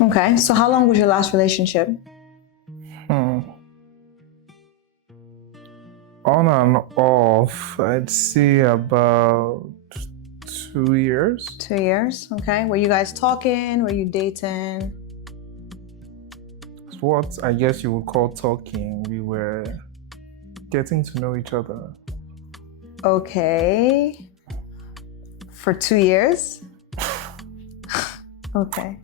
Okay, so how long was your last relationship? On and off, I'd say about 2 years. 2 years, okay. Were you guys talking? Were you dating? It's what I guess you would call talking. We were getting to know each other. Okay. For 2 years? Okay.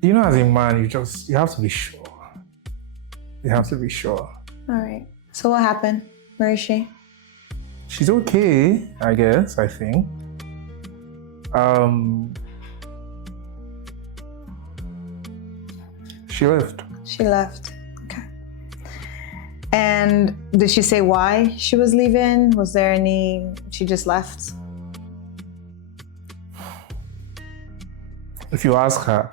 You know, as a man, you have to be sure. You have to be sure. All right. So what happened? Where is she? She's okay, I guess, I think. She left. She left. Okay. And did she say why she was leaving? Was there she just left? If you ask her,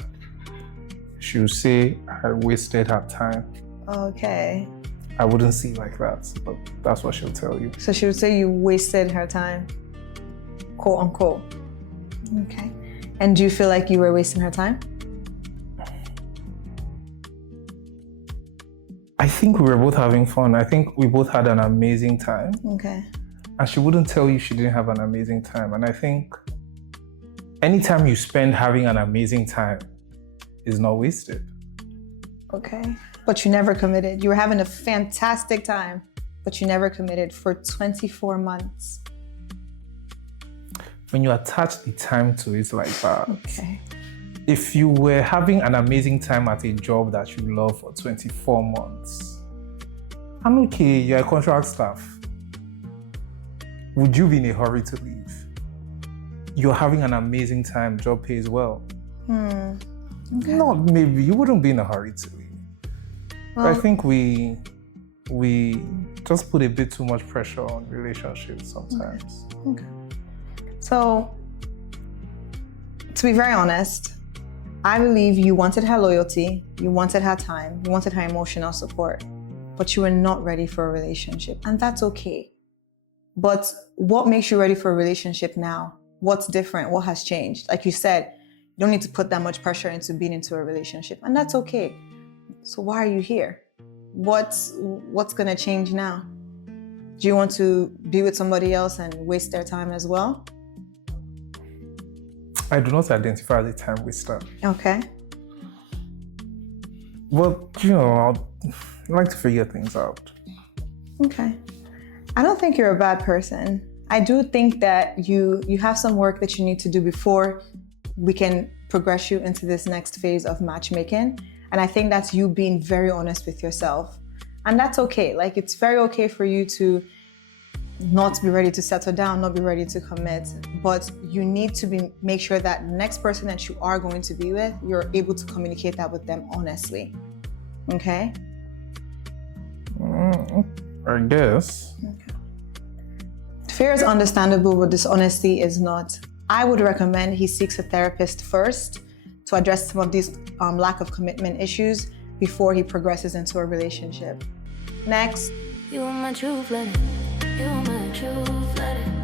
she'll say I wasted her time. Okay. I wouldn't see it like that, but that's what she'll tell you. So she would say you wasted her time, quote unquote. Okay. And do you feel like you were wasting her time? I think we were both having fun. I think we both had an amazing time. Okay. And she wouldn't tell you she didn't have an amazing time. And I think anytime you spend having an amazing time is not wasted. Okay. But you never committed. You were having a fantastic time, but you never committed for 24 months. When you attach the time to it like that, okay. If you were having an amazing time at a job that you love for 24 months, I'm okay, you're a contract staff. Would you be in a hurry to leave? You're having an amazing time, job pays well. Okay. Not maybe, you wouldn't be in a hurry to leave. Well, I think we just put a bit too much pressure on relationships sometimes. Okay. So, to be very honest, I believe you wanted her loyalty, you wanted her time, you wanted her emotional support, but you were not ready for a relationship, and that's okay. But what makes you ready for a relationship now? What's different? What has changed? Like you said, you don't need to put that much pressure into being into a relationship, and that's okay. So why are you here? What's gonna change now? Do you want to be with somebody else and waste their time as well? I do not identify as a time waster. Okay. Well, I like to figure things out. Okay. I don't think you're a bad person. I do think that you have some work that you need to do before we can progress you into this next phase of matchmaking. And I think that's you being very honest with yourself. And that's okay. Like, it's very okay for you to not be ready to settle down, not be ready to commit. But you need to make sure that next person that you are going to be with, you're able to communicate that with them honestly. Okay? I guess. Okay. Fear is understandable, but dishonesty is not. I would recommend he seeks a therapist first to address some of these lack of commitment issues before he progresses into a relationship. Next. You are my TrueFlutter. You are my TrueFlutter.